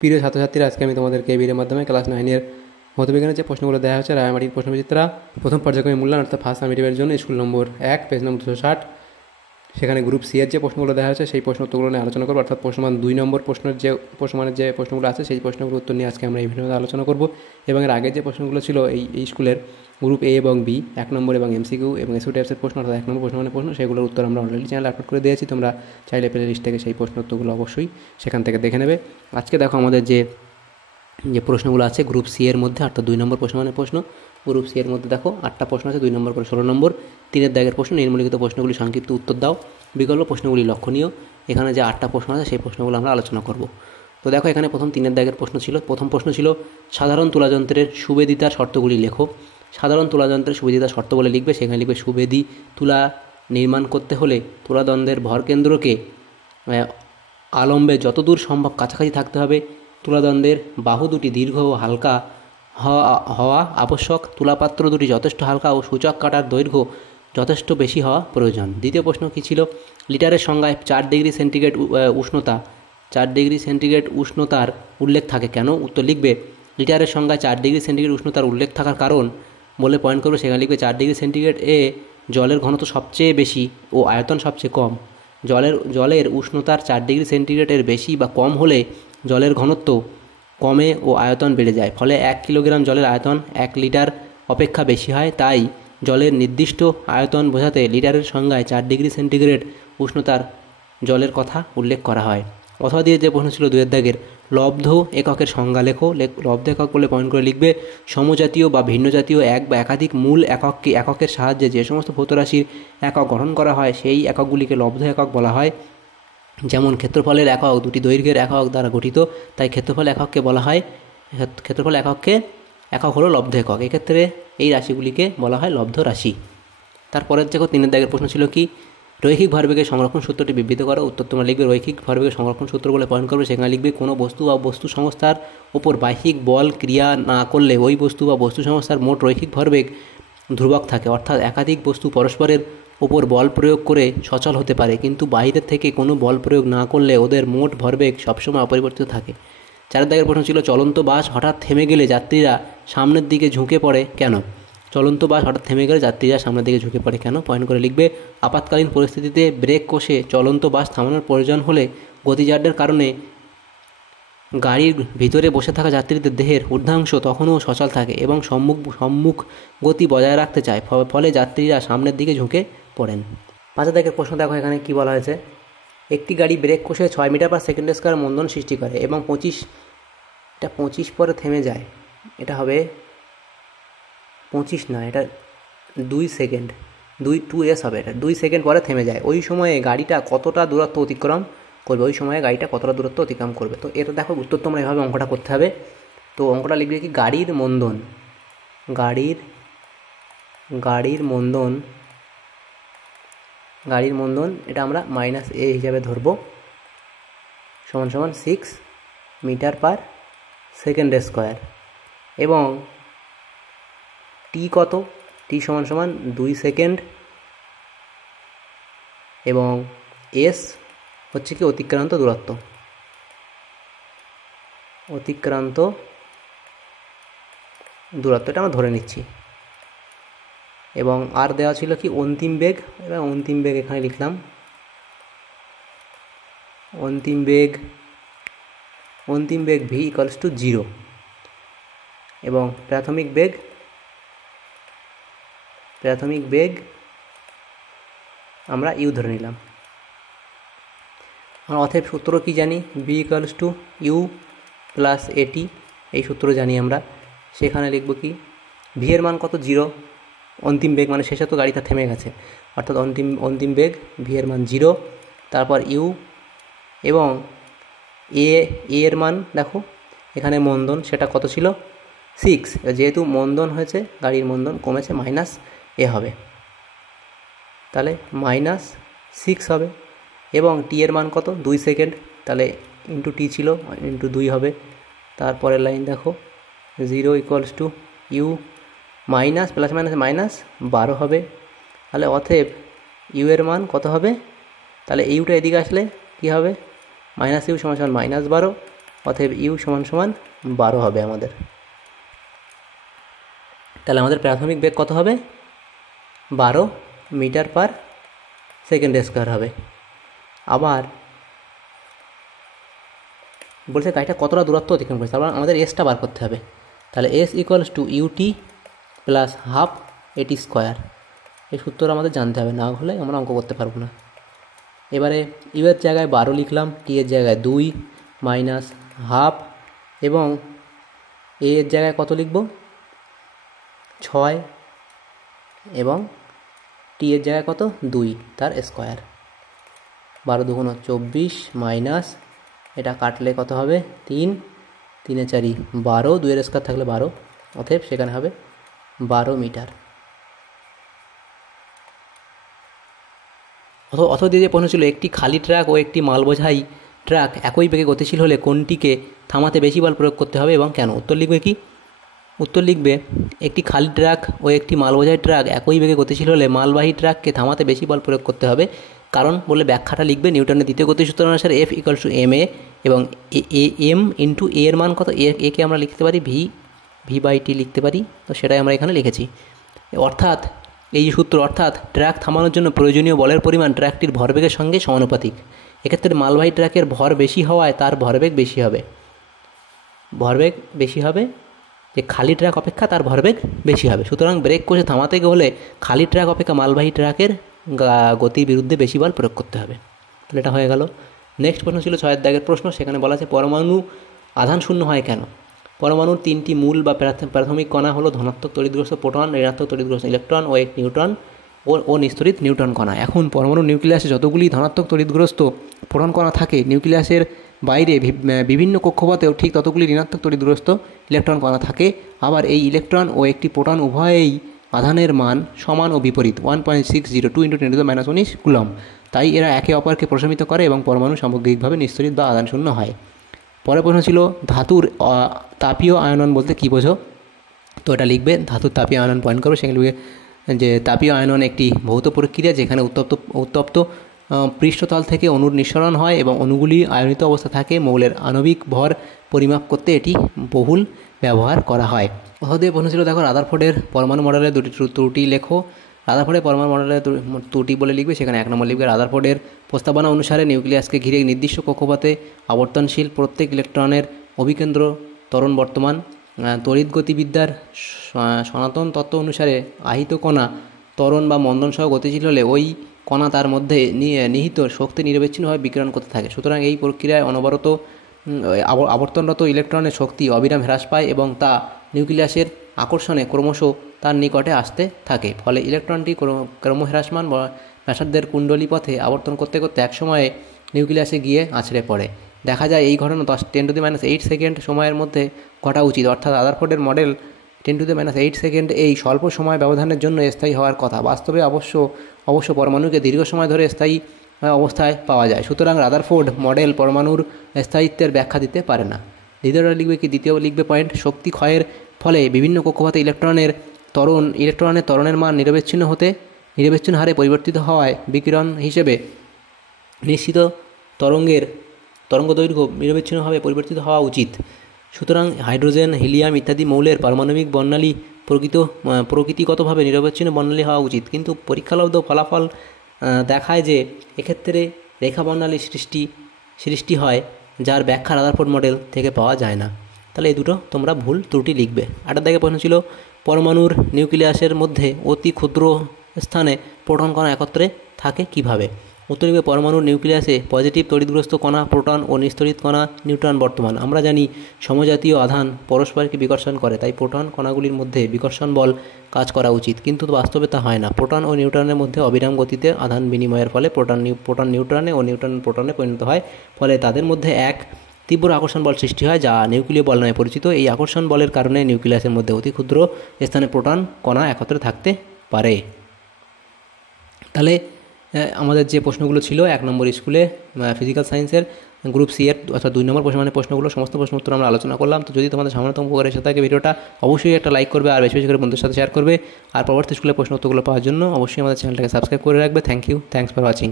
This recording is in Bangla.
প্রিয় ছাত্রছাত্রীরা, আজকে আমি তোমাদেরকে এই ভিডিওর মাধ্যমে ক্লাস 9-এর ভৌতবিজ্ঞানের যে প্রশ্নগুলো দেওয়া হচ্ছে রায়মাটির প্রশ্নবিচিত্রা প্রথম পর্যায়ক্রমিক মূল্যায়ন অর্থাৎ ফার্স্ট সামেটিভের জন্য স্কুল নম্বর 1 পেজ নম্বর 260 সেখানে গ্রুপ সি এর যে প্রশ্নগুলো দেওয়া হয়েছে সেই প্রশ্ন উত্তরগুলো নিয়ে আলোচনা করবো। অর্থাৎ প্রশ্নমান 2 নম্বর প্রশ্নমানের যে প্রশ্নগুলো আছে সেই প্রশ্নগুলো উত্তর নিয়ে আজকে আমরা এই ভিডিওতে আলোচনা করব। এবং এর আগের যে প্রশ্নগুলো ছিল এই স্কুলের গ্রুপ এ এবং বি 1 নম্বর এবং এমসিকিউ এবং এসইউ টাইপসের প্রশ্ন অর্থাৎ 1 নম্বর প্রশ্নমানের প্রশ্ন, সেগুলোর উত্তর আমরা অলরেডি চ্যানেলে আপলোড করে দিয়েছি। তোমরা চাইলে প্লে লিস্ট থেকে সেই প্রশ্ন উত্তরগুলো অবশ্যই সেখান থেকে দেখে নেবে। আজকে দেখো আমাদের যে প্রশ্নগুলো আছে গ্রুপ সি এর মধ্যে, অর্থাৎ 2 নম্বর প্রশ্নমানের প্রশ্ন। গ্রুপ সি এর মধ্যে দেখো 8টা প্রশ্ন আছে, 2 নম্বর করে 16 নম্বর। 3-এর দাগের প্রশ্ন, নিম্নলিখিত প্রশ্নগুলি সংক্ষিপ্ত উত্তর দাও, বিকল্প প্রশ্নগুলি লক্ষণীয়। এখানে যে 8টা প্রশ্ন আছে সেই প্রশ্নগুলো আমরা আলোচনা করব। তো দেখো এখানে প্রথম 3-এর দাগের প্রশ্ন ছিল। প্রথম প্রশ্ন ছিল সাধারণ তুলাযন্ত্রের সুবেদিতার শর্তগুলি লেখো। সাধারণ তুলাযন্ত্রের সুবেদিতার শর্ত বলে লিখবে, সেখানে লিখবে সুবেদি তুলা নির্মাণ করতে হলে তুলাদণ্ডের ভরকেন্দ্রকে আলম্বে যতদূর সম্ভব কাছাকাছি থাকতে হবে। তুলাদণ্ডের বাহু দুটি দীর্ঘ ও হালকা হওয়া আবশ্যক। তুলাপাত্র দুটি যথেষ্ট হালকা ও সূচক কাটার দৈর্ঘ্য যথেষ্ট বেশি হওয়া প্রয়োজন। দ্বিতীয় প্রশ্ন কী ছিল? লিটারের সংজ্ঞায় 4 ডিগ্রি সেন্টিগ্রেড উষ্ণতা 4 ডিগ্রি সেন্টিগ্রেড উষ্ণতার উল্লেখ থাকে কেন? উত্তর লিখবে লিটারের সংজ্ঞায় 4 ডিগ্রি সেন্টিগ্রেড উষ্ণতার উল্লেখ থাকার কারণ বলে পয়েন্ট করবে, সেখানে লিখবে 4 ডিগ্রি সেন্টিগ্রেড এ জলের ঘনত্ব সবচেয়ে বেশি ও আয়তন সবচেয়ে কম। জলের উষ্ণতার 4 ডিগ্রি সেন্টিগ্রেডের বেশি বা কম হলে জলের ঘনত্ব কমে ও আয়তন বেড়ে যায়, ফলে 1 কিলোগ্রাম জলের আয়তন 1 লিটার অপেক্ষা বেশি হয়। তাই জলের নির্দিষ্ট আয়তন বোঝাতে লিটারের সংজ্ঞায় 4 ডিগ্রি সেন্টিগ্রেড উষ্ণতার জলের কথা উল্লেখ করা হয়। অথবা দিয়ে যে প্রশ্ন ছিল 2-এর দাগের, লব্ধ এককের সংজ্ঞা লেখো। লব্ধ একক বলে পয়েন্ট করে লিখবে সমজাতীয় বা ভিন্ন জাতীয় এক বা একাধিক মূল এককের সাহায্যে যে সমস্ত ভৌতরাশির একক গঠন করা হয় সেই এককগুলিকে লব্ধ একক বলা হয়। যেমন ক্ষেত্রফলের একক দুটি দৈর্ঘ্যের একক দ্বারা গঠিত, তাই ক্ষেত্রফল এককে বলা হয় ক্ষেত্রফল একক হলো লব্ধ একক। এক্ষেত্রে এই রাশিগুলিকে বলা হয় লব্ধ রাশি। তারপরের দেখো 3-এর দাগের প্রশ্ন ছিল কি? রৈখিক ভরবেগের সংরক্ষণ সূত্রটি বিবৃত করো। উত্তর তোমরা লিখবে রৈখিক ভরবেগের সংরক্ষণ সূত্র বলে পয়েন্ট করবে, সেখানে লিখবে কোনো বস্তু বা বস্তু সংস্থার উপর বাহ্যিক বল ক্রিয়া না করলে ওই বস্তু বা বস্তু সংস্থার মোট রৈখিক ভরবেগ ধ্রুবক থাকে। অর্থাৎ একাধিক বস্তু পরস্পরের ওপর বল প্রয়োগ করে সচল হতে পারে, কিন্তু বাইরের থেকে কোনো বল প্রয়োগ না করলে ওদের মোট ভরবেগ সবসময় অপরিবর্তিত থাকে। 4-এর দাগের প্রশ্ন ছিল চলন্ত বাস হঠাৎ থেমে গেলে যাত্রীরা সামনের দিকে ঝুঁকে পড়ে কেন? চলন্ত বাস হঠাৎ থেমে গেলে যাত্রীরা সামনের দিকে ঝুঁকে পড়ে কেন? পয়েন্ট করে লিখবে আপাতকালীন পরিস্থিতিতে ব্রেক কষে চলন্ত বাস থামানোর প্রয়োজন হলে গতিজাড্যের কারণে গাড়ির ভিতরে বসে থাকা যাত্রীদের দেহের ঊর্ধ্বাংশ তখনও সচল থাকে এবং সম্মুখ গতি বজায় রাখতে চায়, ফলে যাত্রীরা সামনের দিকে ঝুঁকে পড়েন। 5-এর দাগের প্রশ্ন দেখো এখানে কি বলা হয়েছে। একটি গাড়ি ব্রেক কষে 6 মিটার পার সেকেন্ড স্কয়ার মন্দন সৃষ্টি করে এবং 25 পরে থেমে যায়। এটা হবে 25 না, এটা 2 সেকেন্ড, 2s হবে। এটা 2 সেকেন্ড পরে থেমে যায়। ওই সময়ে গাড়িটা কতটা দূরত্ব অতিক্রম করবে? তো এটা দেখো উত্তর তোমরা এভাবে অঙ্কটা করতে হবে। তো অঙ্কটা লিখবে কি? গাড়ির মন্দন এটা আমরা -a হিসাবে ধরবো, সমান 6 মিটার পার সেকেন্ড স্কোয়ার। এবং টি কত? টি সমান 2 সেকেন্ড। এবং এস হচ্ছে কি? অতিক্রান্ত দূরত্ব। এটা আমরা ধরে নিচ্ছি। এবং আর দেওয়া ছিল কি? অন্তিম বেগ। এবং অন্তিম বেগ এখানে লিখলাম। অন্তিম বেগ v = 0। এবং প্রাথমিক বেগ আমরা u ধরে নিলাম। আমরা অতএব সূত্র কি জানি? v = u + at, এই সূত্র জানি আমরা। সেখানে লিখব কি? v এর মান কত? 0। অন্তিম বেগ মানে শেষে তো গাড়িটা থেমে গেছে, অর্থাৎ অন্তিম বেগ v এর মান 0। তারপর u এবং a এর মান দেখো এখানে মন্দন, সেটা কত ছিল? 6। যেহেতু মন্দন হয়েছে, গাড়ির মন্দন কমেছে, -a হবে, তাহলে -6 হবে। এবং টি এর মান কত? 2 সেকেন্ড, তাহলে ইন্টু টি ছিল ইন্টু 2 হবে। তারপরের লাইন দেখো 0 = u মাইনাস প্লাস মাইনাস -12 হবে। তাহলে অতএব ইউ এর মান কত হবে? তাহলে ইউটা এদিকে আসলে কি হবে? -u = -12। অতএব ইউ সমান সমান 12 হবে আমাদের। তাহলে আমাদের প্রাথমিক বেগ কত হবে? 12 মিটার পার সেকেন্ড স্কোয়ার হবে। আবার বলছে গাড়িটা কতটা দূরত্ব অতিক্রম করেছে, তারপর আমাদের এসটা বার করতে হবে। তাহলে S equals to U T plus half A T square. এই সূত্র আমাদের জানতে হবে, না হলে আমরা অঙ্ক করতে পারবো না। এবারে ইউ এর জায়গায় 12 লিখলাম, টি এর জায়গায় 2 মাইনাস হাফ, এবং এ এর জায়গায় কত লিখব? 6, এবং টি এর জায়গায় কত? 2 তার স্কোয়ার। 12 2 24 মাইনাস এটা কাটলে কত হবে? 3, 3 4 12, 2 এর স্কোয়ার থাকলে 12, অতএব সেখানে হবে 12 মিটার। অথবা দিয়ে যে প্রশ্ন ছিল, একটি খালি ট্রাক ও একটি মালবোঝাই ট্রাক একই বেগে গতিশীল হলে কোনটিকে থামাতে বেশি বল প্রয়োগ করতে হবে এবং কেন? উত্তর লিখবে কি? উত্তর লিখবে একটি খালি ট্রাক ও একটি মালবোঝাই ট্রাক একই বেগে গতিশীল হলে মালবাহী ট্রাককে থামাতে বেশি বল প্রয়োগ করতে হবে। কারণ বলে ব্যাখ্যাটা লিখবে নিউটনের দ্বিতীয় গতিসূত্র অনুসারে F equals to M A, এবং এম ইন্টু এ এর মান কত? একে আমরা লিখতে পারি ভি বাই টি লিখতে পারি, তো সেটাই আমরা এখানে লিখেছি। অর্থাৎ এই সূত্র, অর্থাৎ ট্রাক থামানোর জন্য প্রয়োজনীয় বলের পরিমাণ ট্রাকটির ভরবেগের সঙ্গে সমানুপাতিক। এক্ষেত্রে মালবাহী ট্রাকের ভর বেশি হওয়ায় তার ভরবেগ বেশি হবে। ভরবেগ বেশি হবে, যে খালি ট্রাক অপেক্ষা তার ভরবেগ বেশি হবে। সুতরাং ব্রেক কষে থামাতে হলে খালি ট্রাক অপেক্ষা মালবাহী ট্রাকের গতির বিরুদ্ধে বেশি বল প্রয়োগ করতে হবে। তাহলে এটা হয়ে গেল। নেক্সট প্রশ্ন ছিল 6 দাগের প্রশ্ন। সেখানে বলা আছে পরমাণু আধান শূন্য হয় কেন? পরমাণুর 3টি মূল বা প্রাথমিক কণা হলো ধনাত্মক তড়িৎগ্রস্ত প্রোটন, ঋণাত্মক তড়িৎগ্রস্ত ইলেকট্রন ও এক নিউট্রন ও নিস্তরিত নিউট্রন কণা। এখন পরমাণু নিউক্লিয়াসে যতগুলি ধনাত্মক তড়িৎগ্রস্ত প্রোটন কণা থাকে, নিউক্লিয়াসের বাইরে বিভিন্ন কক্ষপথেও ঠিক ততগুলি ঋণাত্মক তড়িৎগ্রস্ত ইলেকট্রন কণা থাকে। আবার এই ইলেকট্রন ও একটি প্রোটন উভয়েই আধানের মান সমান ও বিপরীত 1.602 × 10⁻19 কুলম্ব। তাই এরা একে অপরকে প্রশমিত করে এবং পরমাণু সামগ্রিকভাবে নিস্তরিত বা আধানশূন্য হয়। পরের প্রশ্ন ছিল ধাতুর তাপীয় আয়নন বলতে কী বোঝো? তো এটা লিখবে, ধাতুর তাপীয় আয়নন পয়েন্ট করবে, সেখানে লিখবে যে তাপীয় আয়নন একটি ভৌত প্রক্রিয়া যেখানে উত্তপ্ত পৃষ্ঠতল থেকে অণুর নিঃসরণ হয় এবং অণুগুলি আয়নিত অবস্থা থাকে। মৌলের আণবিক ভর পরিমাপ করতে এটি বহুল ব্যবহার করা হয়। অতএব প্রশ্ন ছিল, দেখো রাদারফোর্ডের পরমাণু মডেলের দুটি ত্রুটি লেখো। রাদারফোর্ডের পরমাণু মডেলের ত্রুটি বলে লিখবে, সেখানে 1 নম্বর লিখবে রাদারফোর্ডের প্রস্তাবনা অনুসারে নিউক্লিয়াসকে ঘিরে নির্দিষ্ট কক্ষপথে আবর্তনশীল প্রত্যেক ইলেকট্রনের অভিকেন্দ্র ত্বরণ বর্তমান। তড়িৎ গতিবিদ্যার সনাতন তত্ত্ব অনুসারে আহিত কণা ত্বরণ বা মন্দন সহ গতিশীল হলে ওই কণা তার মধ্যে নিহিত শক্তি নিরবিচ্ছিন্নভাবে বিকিরণ করতে থাকে। সুতরাং এই প্রক্রিয়ায় অনবরত আবর্তনরত ইলেকট্রনের শক্তি অবিরাম হ্রাস পায় এবং তা নিউক্লিয়াসের আকর্ষণে ক্রমশ তার নিকটে আসতে থাকে। ফলে ইলেকট্রনটি ক্রমহ্রাসমান ব্যাসার্ধের কুণ্ডলী পথে আবর্তন করতে করতে একসময়ে নিউক্লিয়াসে গিয়ে আছড়ে পড়ে। দেখা যায় এই ঘটনা 10⁻8 সেকেন্ড সময়ের মধ্যে ঘটা উচিত। অর্থাৎ রাদারফোর্ডের মডেল 10⁻8 সেকেন্ড এই স্বল্প সময় ব্যবধানের জন্য স্থায়ী হওয়ার কথা। বাস্তবে অবশ্য পরমাণুকে দীর্ঘ সময় ধরে স্থায়ী অবস্থায় পাওয়া যায়। সুতরাং রাদারফোর্ড মডেল পরমাণুর স্থায়িত্বের ব্যাখ্যা দিতে পারে না। দ্বিতীয় লিখবে পয়েন্ট, শক্তি ক্ষয়ের ফলে বিভিন্ন কক্ষপথে ইলেকট্রনের ত্বরণের মান নিরবিচ্ছিন্ন হারে পরিবর্তিত হওয়ায় বিকিরণ হিসেবে নিশ্চিত তরঙ্গ দৈর্ঘ্য নিরবিচ্ছিন্নভাবে পরিবর্তিত হওয়া উচিত। সুতরাং হাইড্রোজেন, হিলিয়াম ইত্যাদি মৌলের পারমাণবিক বর্ণালী প্রকৃতিগতভাবে নিরবিচ্ছিন্ন বর্ণালী হওয়া উচিত। কিন্তু পরীক্ষালব্ধ ফলাফল দেখায় যে এক্ষেত্রে রেখা বর্ণালী সৃষ্টি হয়, যার ব্যাখ্যা রাদারফোর্ড মডেল থেকে পাওয়া যায় না। তাহলে এই দুটো তোমরা ভুল ত্রুটি লিখবে। 8 দাগে প্রশ্ন ছিল পরমাণুর নিউক্লিয়াসের মধ্যে অতি ক্ষুদ্র স্থানে প্রোটন কণা একত্রে থাকে কিভাবে? উত্তর লিখবে পরমাণুর নিউক্লিয়াসে পজিটিভ তড়িৎগ্রস্ত কণা প্রোটন ও নিস্তরিত কণা নিউট্রন বর্তমান। আমরা জানি সমজাতীয় আধান পরস্পরকে বিকর্ষণ করে, তাই প্রোটন কণাগুলির মধ্যে বিকর্ষণ বল কাজ করা উচিত, কিন্তু বাস্তবে তা হয় না। প্রোটন ও নিউট্রনের মধ্যে অবিরাম গতিতে আধান বিনিময়ের ফলে প্রোটন নিউট্রনে ও নিউট্রন প্রোটনে পরিণত হয়। ফলে তাদের মধ্যে এক তীব্র আকর্ষণ বল সৃষ্টি হয়, যা নিউক্লিয় বল নামে পরিচিত। এই আকর্ষণ বলের কারণে নিউক্লিয়াসের মধ্যে অতি ক্ষুদ্র স্থানে প্রোটন কণা একত্রে থাকতে পারে। তাহলে আমাদের যে প্রশ্নগুলো ছিল 1 নম্বর স্কুলে ফিজিক্যাল সায়েন্সের গ্রুপ সি এর অর্থাৎ 2 নম্বর প্রশ্নগুলো সমস্ত প্রশ্ন উত্তর আমরা আলোচনা করলাম। তো যদি তোমাদের সামান্যতম উপকার এসে থাকে ভিডিওটা অবশ্যই একটা লাইক করবে আর বেশি বেশি করে বন্ধুদের সাথে শেয়ার করবে। আর পরবর্তী স্কুলের প্রশ্ন উত্তরগুলো পাওয়ার জন্য অবশ্যই আমাদের চ্যানেলটাকে সাবস্ক্রাইব করে রাখবে। Thanks for watching.